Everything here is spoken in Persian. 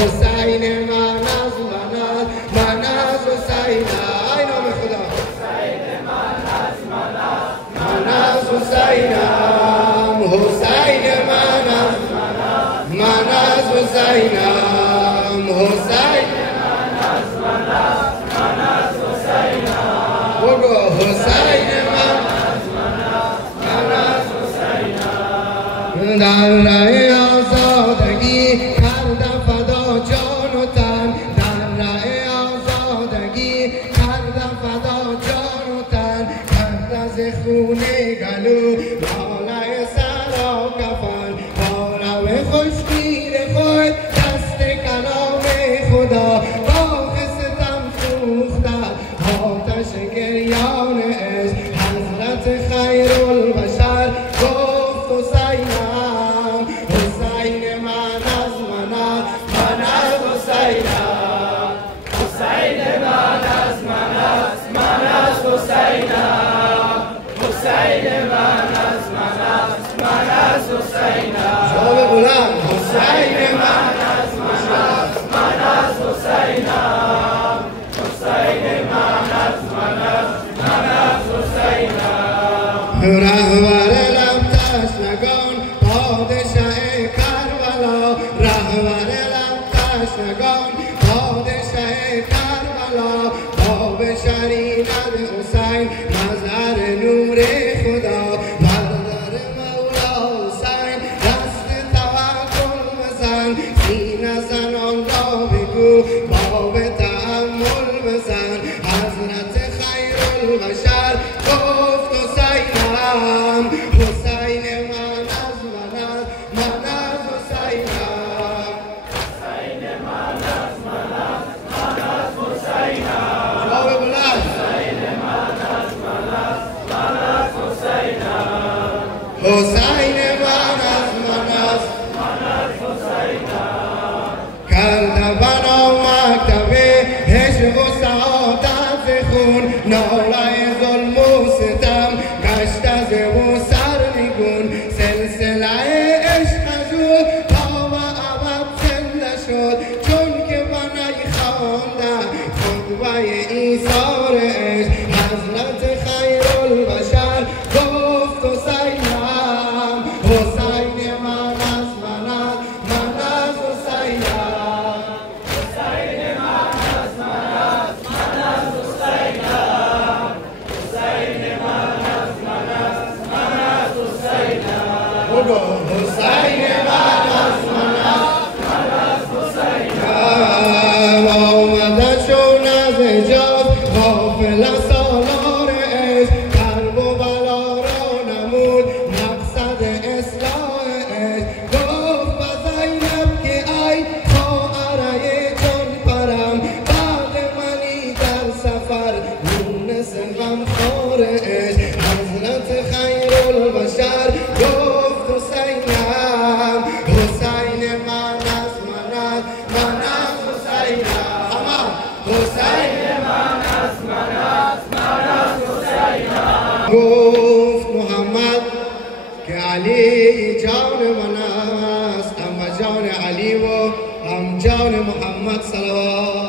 حسین من از حسین ای نام خدا من از حسینم حسین من از حسینم حسین بگو حسین من از حسینم در راه آزادگی کردم فدا جان و تن در راه آزادگی کردم فدا جان و تن کرد از خون گلو بالای سر و کفن با لب خوشگیر خود دست کلام خدا با ستم سوخته آتش گریان عشق حضرت خیرالبشر گفت حسینم حسین من از حسینم حسین من از حسینم حسین من از حسینم جواب بلند حسین من از حسینم حسین من از حسینم رهبر لب تشنگان پادشه کربلا رهبر لب تشنگان پادشه کربلا باب شریعت حسین مظهر نور خدا برادر مولا حسین دست توکل بزن سینه زنان را بگو باب تأمل بزن حضرت خیرالبشر گفت حسینم حسین من از حسینم حسین من از حسینم جواب بلند حسین من از حسینم حسین من از حسینم کرده بنا مکتب عشق و سعادت خون ناله ظلم و ستم گشت از او سرنگون سلسله عشق از او تا و ابد زنده شد چون که بنای خوانده خطبه ایثار عشق حضرت خیرالبشر گفت حسینم حسین من از حسینم حسین من از حسینم حسین من از حسینم بگو حسین من از حسینم آمده چون از حجاز غافل از سالار عشق کرب و بلا را نمود مقصد اصلاح عشق گفت به زینب که ای خواهرای جان پرم بعد منی در سفر مونس غمخوار عشق حضرت خیرالبشر گفت حسینم حسین من از حسینم حسین من از حسینم گفت محمد که علی جان من است اما جان علی و هم جان محمد صلوات